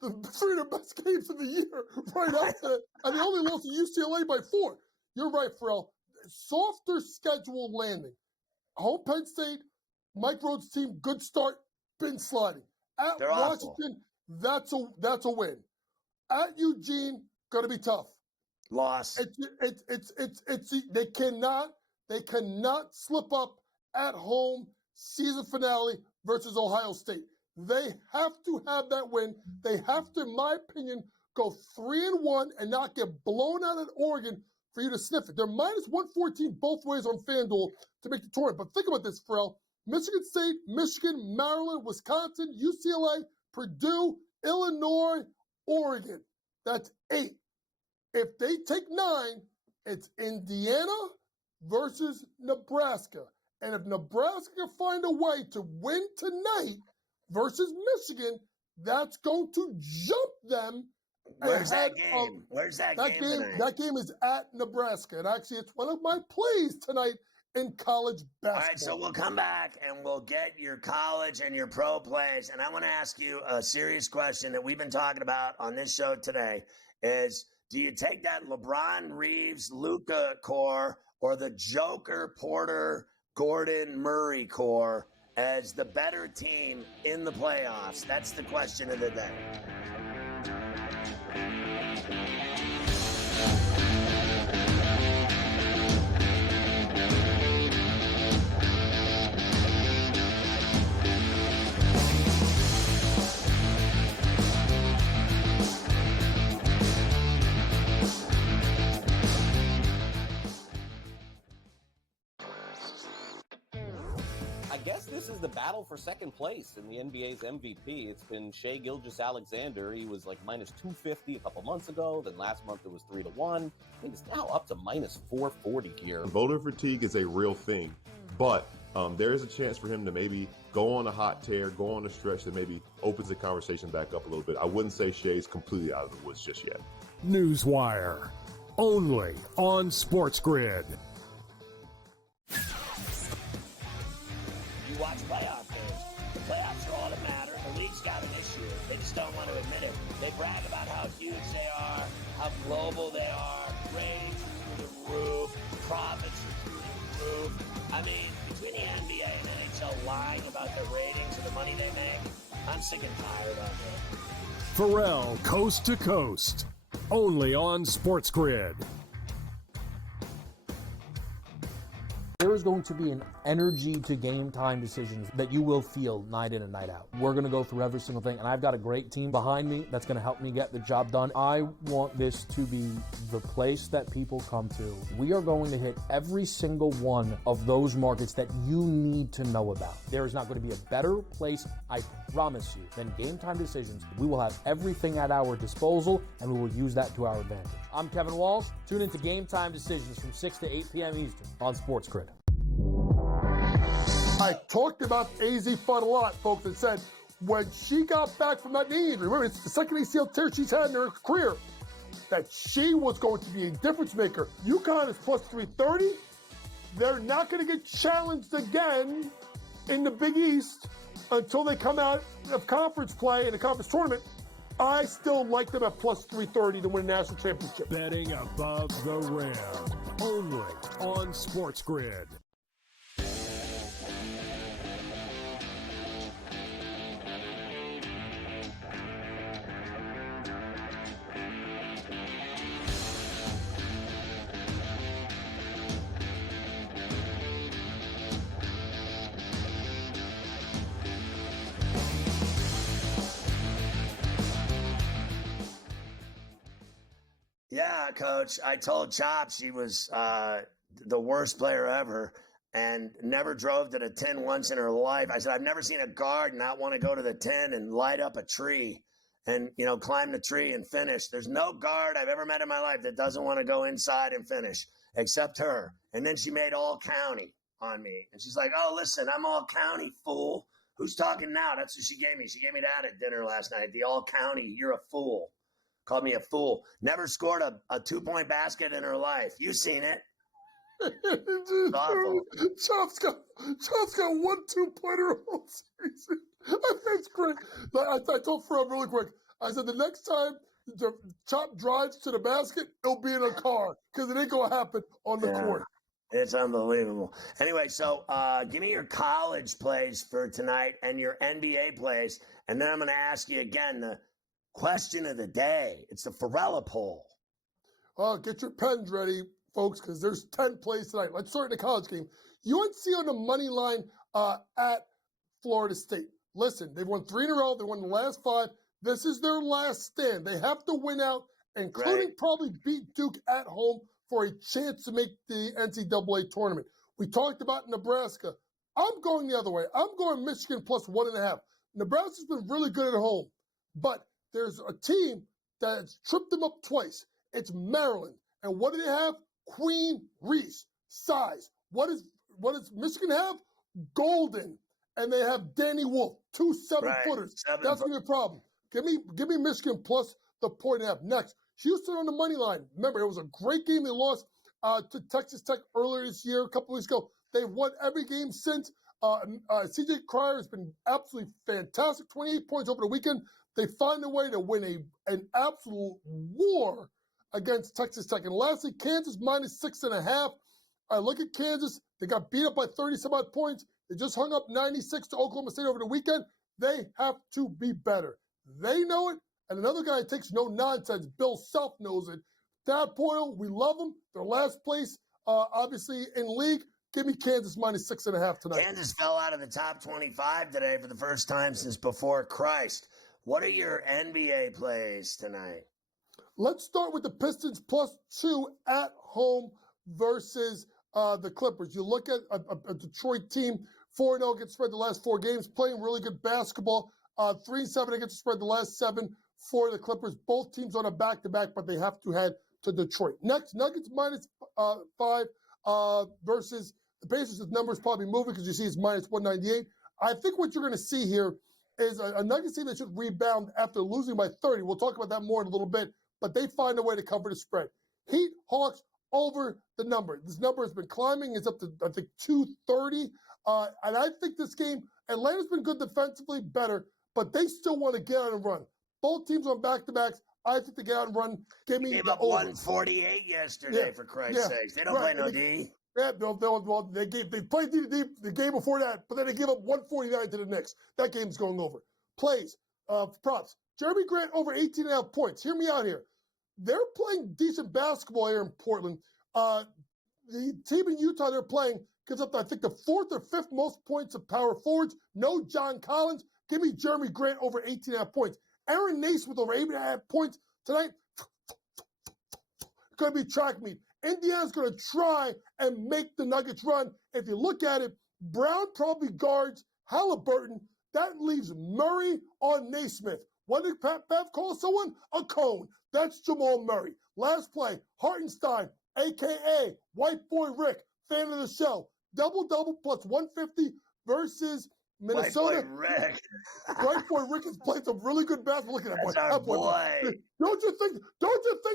the 3 of the best games of the year right after that. And they only lost to UCLA by 4. You're right, Ferrall. Softer schedule landing. Home Penn State, Mike Rhodes' team, good start, been sliding. At They're Washington, awful. That's a win. At Eugene, gonna be tough. Loss. They cannot slip up at home season finale versus Ohio State. They have to have that win. They have to, in my opinion, go 3-1 and not get blown out at Oregon for you to sniff it. They're minus 114 both ways on FanDuel to make the tournament. But think about this, Ferrall. Michigan State, Michigan, Maryland, Wisconsin, UCLA, Purdue, Illinois, Oregon. That's 8. If they take 9, it's Indiana versus Nebraska. And if Nebraska can find a way to win tonight versus Michigan, that's going to jump them. Where's that game? Where's that game tonight? That game is at Nebraska. And actually, it's one of my plays tonight in college basketball. All right, so we'll come back and we'll get your college and your pro plays. And I want to ask you a serious question that we've been talking about on this show today is, do you take that LeBron Reeves, Luka core or the Joker, Porter, Gordon, Murray core as the better team in the playoffs? That's the question of the day. guess this is the battle for second place in the NBA's MVP. It's been Shai Gilgeous-Alexander. He was like minus 250 a couple months ago. Then last month it was 3-1. I think it's now up to minus 440 here. Voter fatigue is a real thing, but there is a chance for him to maybe go on a hot tear, go on a stretch that maybe opens the conversation back up a little bit. I wouldn't say Shai's completely out of the woods just yet. Newswire, only on SportsGrid. You watch playoff games. The playoffs are all that matter. The league's got an issue. They just don't want to admit it. They brag about how huge they are, how global they are, ratings are through the roof, profits are through the roof. I mean, between the NBA and NHL lying about their ratings and the money they make, I'm sick and tired of it. Ferrall, coast to coast, only on SportsGrid. There is going to be an energy to game time decisions that you will feel night in and night out. We're going to go through every single thing, and I've got a great team behind me that's going to help me get the job done. I want this to be the place that people come to. We are going to hit every single one of those markets that you need to know about. There is not going to be a better place, I promise you, than Game Time Decisions. We will have everything at our disposal, and we will use that to our advantage. I'm Kevin Walsh. Tune into Game Time Decisions from 6 to 8 p.m. Eastern on SportsGrid. I talked about AZ Fun a lot, folks, and said when she got back from that knee injury, remember, it's the second ACL tear she's had in her career, that she was going to be a difference maker. UConn is plus 330. They're not going to get challenged again in the Big East until they come out of conference play in the conference tournament. I still like them at plus 330 to win a national championship. Betting above the rim, only on SportsGrid. Yeah, Coach. I told Chop she was the worst player ever and never drove to the 10 once in her life. I said, I've never seen a guard not want to go to the 10 and light up a tree and, climb the tree and finish. There's no guard I've ever met in my life that doesn't want to go inside and finish except her. And then she made all county on me. And she's like, oh, listen, I'm all county, fool. Who's talking now? That's what she gave me. She gave me that at dinner last night. The all county, you're a fool. Called me a fool. Never scored a 2-point basket in her life. You've seen it. It's awful. Chop's got 1 2-pointer all season. That's great. I told Fred really quick. I said the next time the Chop drives to the basket, it'll be in a car because it ain't gonna happen on the court. It's unbelievable. Anyway, so give me your college plays for tonight and your NBA plays, and then I'm going to ask you again the question of the day. It's the Ferrall poll. Get your pens ready, folks, because there's 10 plays tonight. Let's start in the college game. UNC on the money line at Florida State. Listen, they've won 3 in a row. They won the last 5. This is their last stand. They have to win out, including probably beat Duke at home for a chance to make the NCAA tournament. We talked about Nebraska. I'm going the other way. I'm going Michigan plus 1.5. Nebraska's been really good at home, but there's a team that's tripped them up twice. It's Maryland. And what do they have? Queen Reese. Size. What does Michigan have? Golden. And they have Danny Wolf. 2 7-footers. That's going to be a problem. Give me Michigan plus the 1.5. Next, Houston on the money line. Remember, it was a great game. They lost to Texas Tech earlier this year, a couple weeks ago. They've won every game since. CJ Cryer has been absolutely fantastic. 28 points over the weekend. They find a way to win an absolute war against Texas Tech. And lastly, Kansas minus 6.5. I look at Kansas. They got beat up by 30-some-odd points. They just hung up 96 to Oklahoma State over the weekend. They have to be better. They know it. And another guy that takes no nonsense, Bill Self, knows it. Thad Poyle, we love them. They're last place, obviously, in league. Give me Kansas minus 6.5 tonight. Kansas fell out of the top 25 today for the first time since before Christ. What are your NBA plays tonight? Let's start with the Pistons plus 2 at home versus the Clippers. You look at a Detroit team 4-0 against the spread the last 4 games, playing really good basketball. 3-7 against the spread the last 7 for the Clippers. Both teams on a back-to-back, but they have to head to Detroit. Next, Nuggets -5 versus the Pacers. The numbers probably moving because you see it's -198. I think what you're going to see here is a Nuggets team that should rebound after losing by 30. We'll talk about that more in a little bit, but they find a way to cover the spread. Heat, Hawks over the number. This number has been climbing. It's up to, I think, 230. And I think this game, Atlanta's been good defensively, better, but they still want to get out and run. Both teams on back-to-backs. I think they get out and run. Give me gave the up over. 148 yesterday, for Christ's sakes. They don't play no D. Yeah, they played D the game before that, but then they gave up 149 to the Knicks. That game's going over. Plays, props. Jeremy Grant over 18.5 points. Hear me out here. They're playing decent basketball here in Portland. The team in Utah they're playing gives up, I think, the 4th or 5th most points of power forwards. No John Collins. Give me Jeremy Grant over 18.5 points. Aaron Naismith over 8.5 points tonight. Going to be track meet. Indiana's going to try and make the Nuggets run. If you look at it, Brown probably guards Halliburton. That leaves Murray on Naismith. What did Bev call someone? A cone. That's Jamal Murray. Last play, Hartenstein, a.k.a. White Boy Rick, fan of the show. Double-double plus 150 versus Minnesota. White Boy Rick. White Boy Rick has played some really good basketball. Look at that boy. That's our boy. Don't you think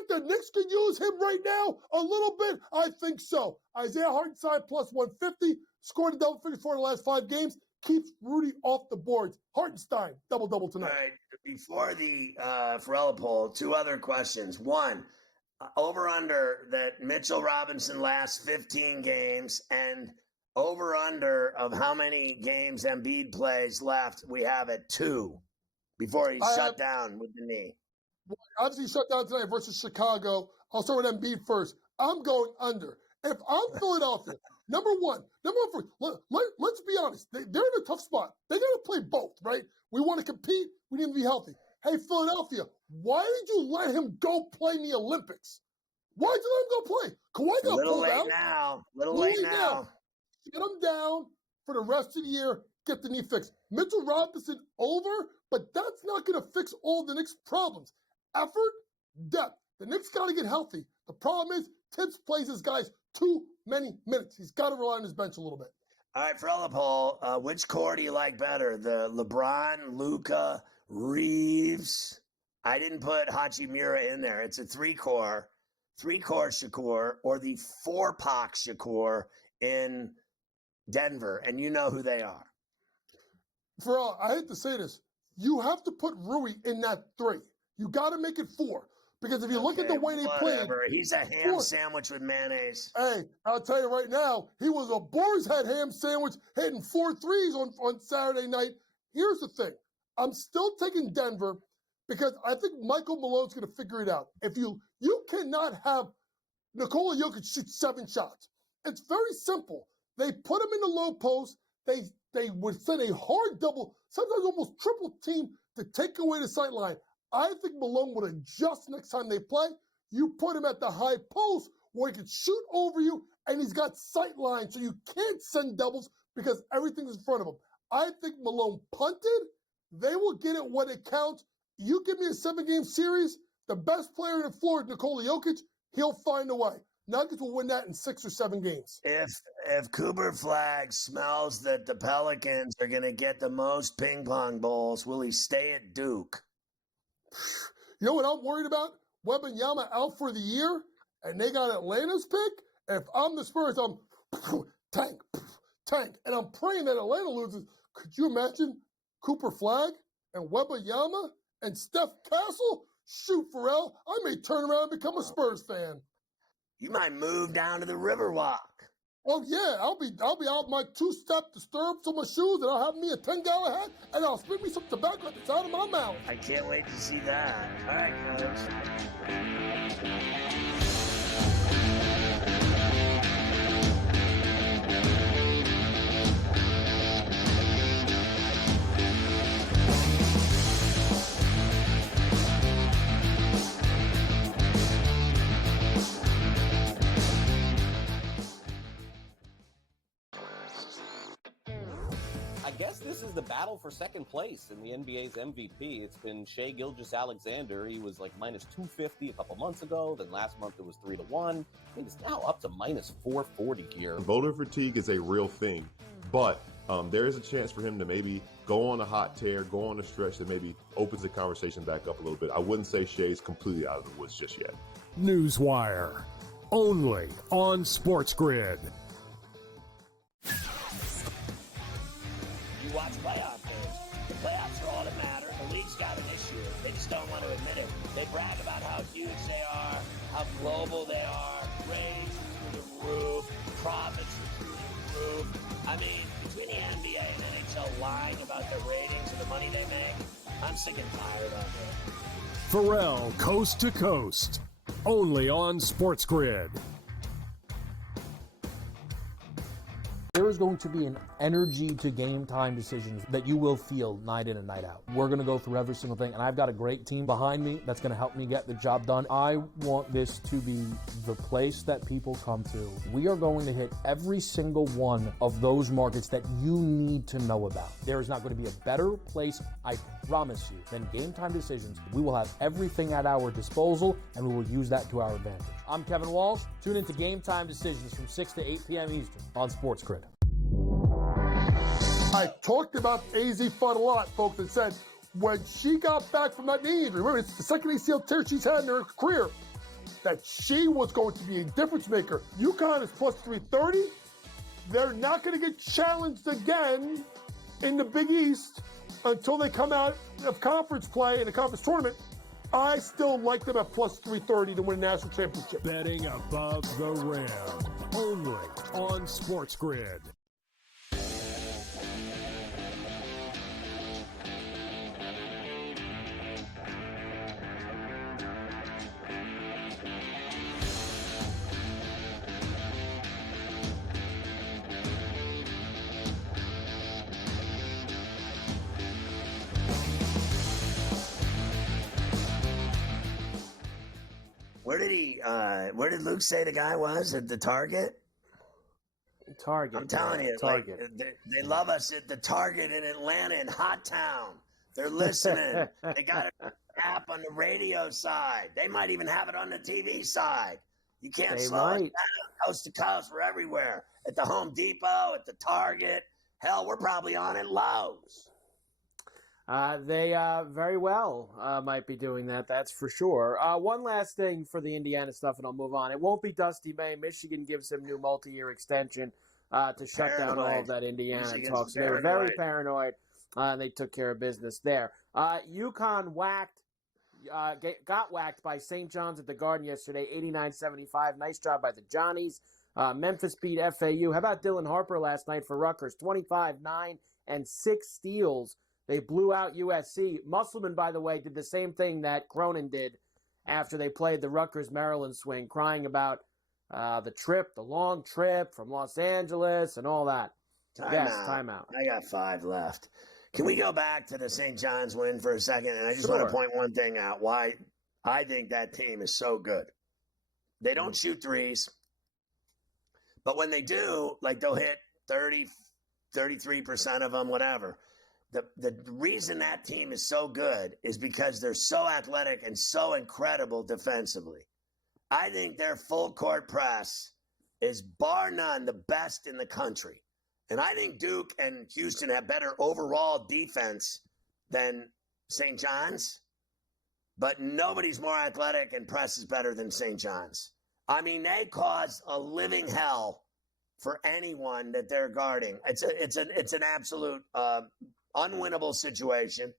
the Knicks can use him right now a little bit? I think so. Isaiah Hartenstein plus 150. Scored a double figure for the last 5 games. Keeps Rudy off the boards. Hartenstein, double-double tonight. All right. Before the Ferrall poll, 2 other questions. One, over-under that Mitchell Robinson lasts 15 games, and over-under of how many games Embiid plays left, we have at 2 before he's shut down with the knee. Obviously, shut down tonight versus Chicago. I'll start with Embiid first. I'm going under. If I'm Philadelphia, number one, let's be honest. They're in a tough spot. They got to play both, right? We want to compete. We need to be healthy. Hey, Philadelphia, why did you let him go play in the Olympics? Why did you let him go play? Kawhi got pulled out. Little late now. Get him down for the rest of the year. Get the knee fixed. Mitchell Robinson over, but that's not going to fix all the Knicks' problems. Effort, depth. The Knicks got to get healthy. The problem is Tibbs plays his guys too many minutes. He's got to rely on his bench a little bit. All right, Ferrall poll, which core do you like better? The LeBron, Luka, Reeves? I didn't put Hachimura in there. It's a 3-core Shakur, or the 4-pack Shakur in Denver, and you know who they are. Ferrall, I hate to say this. You have to put Rui in that 3. You got to make it 4. Because if you look at the way they played. He's a ham sandwich with mayonnaise. Hey, I'll tell you right now, he was a boar's head ham sandwich hitting 4 threes on Saturday night. Here's the thing. I'm still taking Denver because I think Michael Malone's going to figure it out. If you cannot have Nikola Jokic shoot 7 shots. It's very simple. They put him in the low post. They would send a hard double, sometimes almost triple team to take away the sight line. I think Malone would adjust next time they play. You put him at the high post where he can shoot over you, and he's got sight line, so you can't send doubles because everything's in front of him. I think Malone punted. They will get it when it counts. You give me a 7-game series, the best player on the floor is Nikola Jokic. He'll find a way. Nuggets will win that in 6 or 7 games. If Cooper Flagg smells that the Pelicans are going to get the most ping pong balls, will he stay at Duke? You know what I'm worried about? Wembanyama out for the year, and they got Atlanta's pick. If I'm the Spurs, I'm tank. And I'm praying that Atlanta loses. Could you imagine Cooper Flagg and Wembanyama and Steph Castle? Shoot, Ferrall, I may turn around and become a Spurs fan. You might move down to the Riverwalk. Oh yeah, I'll be out my 2-step, the stirrups on my shoes, and I'll have me a $10 hat, and I'll spit me some tobacco at the side of my mouth. I can't wait to see that. All right, I guess this is the battle for second place in the NBA's MVP. It's been Shai Gilgeous-Alexander. He was like minus 250 a couple months ago. Then last month it was 3-1. I think it's now up to minus 440 here. Voter fatigue is a real thing, but there is a chance for him to maybe go on a hot tear, go on a stretch that maybe opens the conversation back up a little bit. I wouldn't say Shai's completely out of the woods just yet. Newswire, only on SportsGrid. You watch playoff games. The playoffs are all that matter. The league's got an issue. They just don't want to admit it. They brag about how huge they are, how global they are, ratings are through the roof, profits are through the roof. I mean, between the NBA and NHL lying about their ratings and the money they make, I'm sick and tired of it. Ferrall, coast to coast, only on SportsGrid. There is going to be an energy to game time decisions that you will feel night in and night out. We're going to go through every single thing, and I've got a great team behind me that's going to help me get the job done. I want this to be the place that people come to. We are going to hit every single one of those markets that you need to know about. There is not going to be a better place, I promise you, than Game Time Decisions. We will have everything at our disposal, and we will use that to our advantage. I'm Kevin Walsh. Tune into Game Time Decisions from 6 to 8 p.m. Eastern on SportsGrid. I talked about AZ Fun a lot, folks, and said when she got back from that knee injury, remember, it's the second ACL tear she's had in her career, that she was going to be a difference maker. UConn is plus 330. They're not going to get challenged again in the Big East until they come out of conference play in the conference tournament. I still like them at plus 330 to win a national championship. Betting above the rim, only on SportsGrid. Where did Luke say the guy was at the Target? Target. I'm telling you, Target. Like, they love us at the Target in Atlanta, in Hot Town. They're listening. They got an app on the radio side. They might even have it on the TV side. You can't slow us down. Coast to coast, we're everywhere. At the Home Depot, at the Target. Hell, we're probably on at Lowe's. They very well might be doing that, that's for sure. One last thing for the Indiana stuff, and I'll move on. It won't be Dusty May. Michigan gives him new multi-year extension to shut down all of that Indiana talk. So they were very paranoid, and they took care of business there. UConn got whacked by St. John's at the Garden yesterday, 89-75. Nice job by the Johnnies. Memphis beat FAU. How about Dylan Harper last night for Rutgers? 25-9 and 6 steals. They blew out USC. Musselman, by the way, did the same thing that Cronin did after they played the Rutgers-Maryland swing, crying about the long trip from Los Angeles and all that. Timeout. I got 5 left. Can we go back to the St. John's win for a second? And I just want to point one thing out, why I think that team is so good. They don't shoot threes, but when they do, like they'll hit 30, 33% of them, whatever. The reason that team is so good is because they're so athletic and so incredible defensively. I think their full court press is bar none the best in the country. And I think Duke and Houston have better overall defense than St. John's, but nobody's more athletic and presses better than St. John's. I mean, they cause a living hell for anyone that they're guarding. It's an absolute unwinnable situation.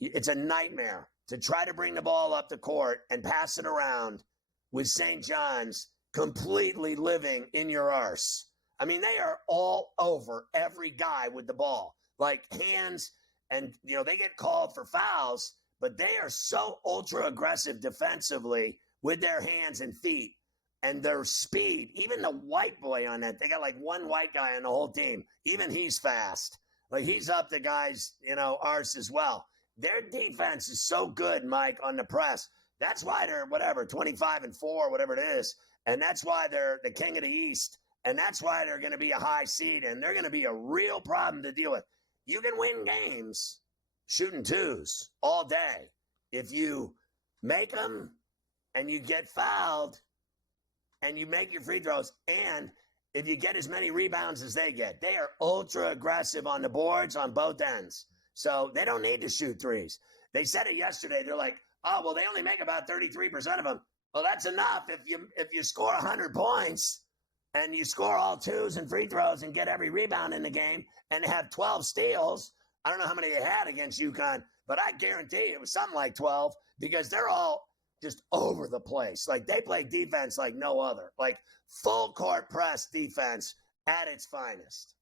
It's a nightmare to try to bring the ball up the court and pass it around with St. John's completely living in your arse. I mean, they are all over every guy with the ball, like hands, and they get called for fouls, but they are so ultra aggressive defensively with their hands and feet and their speed. Even the white boy on that, they got like one white guy on the whole team. Even he's fast. Like he's up the guys, arse as well. Their defense is so good, Mike, on the press. That's why they're 25-4, whatever it is. And that's why they're the king of the East. And that's why they're going to be a high seed. And they're going to be a real problem to deal with. you can win games shooting twos all day. If you make them and you get fouled and you make your free throws, and if you get as many rebounds as they get. They are ultra aggressive on the boards on both ends. So they don't need to shoot threes. They said it yesterday. They're like, oh, well, they only make about 33% of them. Well, that's enough. If you score 100 points and you score all twos and free throws and get every rebound in the game and have 12 steals, I don't know how many they had against UConn, but I guarantee it was something like 12 because they're all just over the place. Like, they play defense like no other. Like, full court press defense at its finest.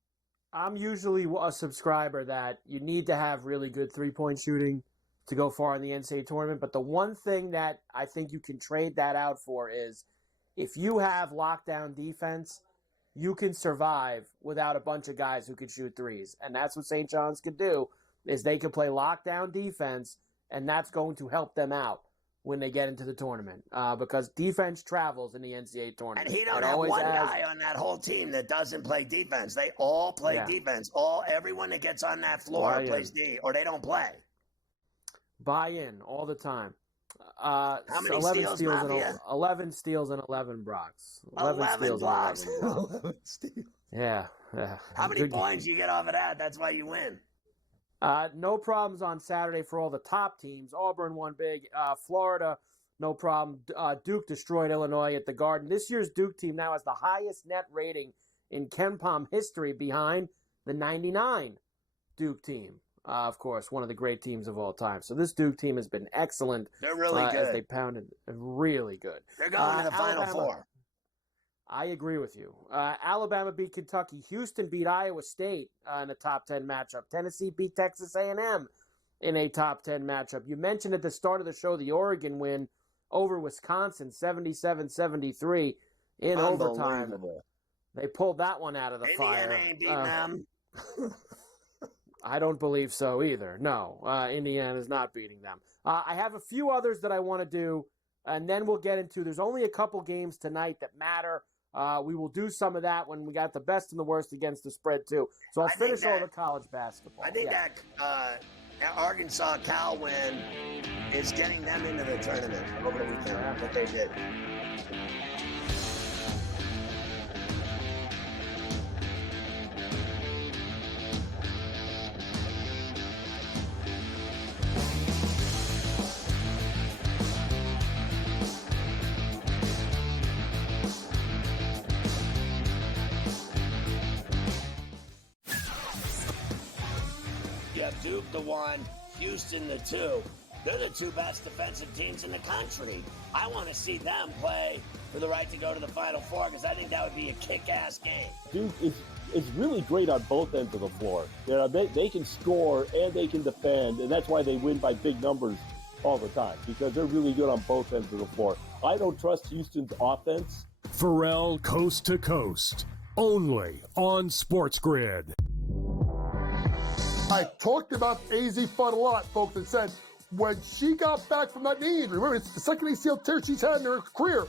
I'm usually a subscriber that you need to have really good three-point shooting to go far in the NCAA tournament. But the one thing that I think you can trade that out for is if you have lockdown defense, you can survive without a bunch of guys who can shoot threes. And that's what St. John's could do, is they can play lockdown defense, and that's going to help them out when they get into the tournament, because defense travels in the NCAA tournament. And he don't have one guy on that whole team that doesn't play defense. They all play defense. Everyone that gets on that floor plays D, or they don't play. Buy in all the time. How many steals, Mafia? 11 steals and 11 blocks. 11 blocks. 11 steals. Yeah. How many points you get off of that? That's why you win. No problems on Saturday for all the top teams. Auburn won big. Florida, no problem. Duke destroyed Illinois at the Garden. This year's Duke team now has the highest net rating in KenPom history behind the 99 Duke team. Of course, one of the great teams of all time. So this Duke team has been excellent. They're really good. As they pounded. Really good. They're going to the Final Four. I agree with you. Alabama beat Kentucky. Houston beat Iowa State in a top 10 matchup. Tennessee beat Texas A&M in a top 10 matchup. You mentioned at the start of the show the Oregon win over Wisconsin, 77-73 in overtime. They pulled that one out of the fire. Indiana ain't beating them. I don't believe so either. No, Indiana's not beating them. I have a few others that I want to do, and then we'll get into, there's only a couple games tonight that matter. We will do some of that when we got the best and the worst against the spread, too. So I'll finish all the college basketball. I think that Arkansas Cal win is getting them into the tournament over the weekend, what they did. Duke the 1, Houston the 2. They're the two best defensive teams in the country. I want to see them play for the right to go to the Final Four because I think that would be a kick-ass game. Duke is really great on both ends of the floor. You know, they can score and they can defend, and that's why they win by big numbers all the time, because they're really good on both ends of the floor. I don't trust Houston's offense. Ferrall Coast to Coast, only on SportsGrid. I talked about AZ Fudd a lot, folks, and said when she got back from that knee injury, remember, it's the second ACL tear she's had in her career,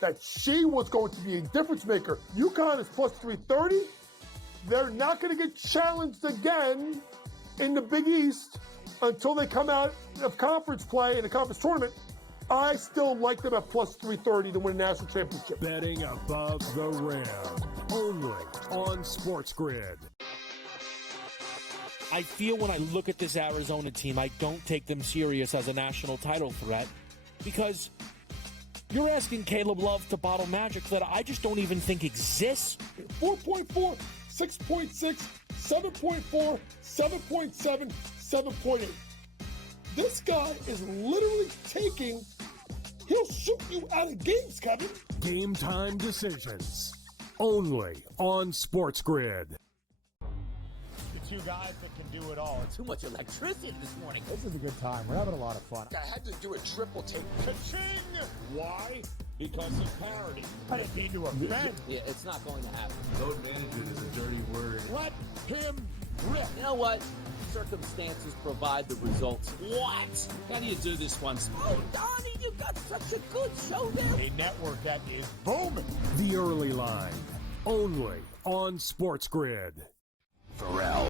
that she was going to be a difference maker. UConn is plus 330. They're not going to get challenged again in the Big East until they come out of conference play in the conference tournament. I still like them at plus 330 to win a national championship. Betting above the rim, only on SportsGrid. I feel when I look at this Arizona team, I don't take them serious as a national title threat, because you're asking Caleb Love to bottle magic that I just don't even think exists. 4.4, 6.6, 7.4, 7.7, 7.8. This guy is literally he'll shoot you out of games, Kevin. Game time decisions, only on SportsGrid. Two guys that can do it all. Too much electricity this morning. This is a good time. We're having a lot of fun. I had to do a triple take. Ka-ching! Why? Because of parity. I didn't mean to offend. Yeah, it's not going to happen. Load management is a dirty word. Let him rip. You know what? Circumstances provide the results. What? How do you do this one? Oh, Donnie, you got such a good show there. A network that is booming. The Early Line, only on SportsGrid.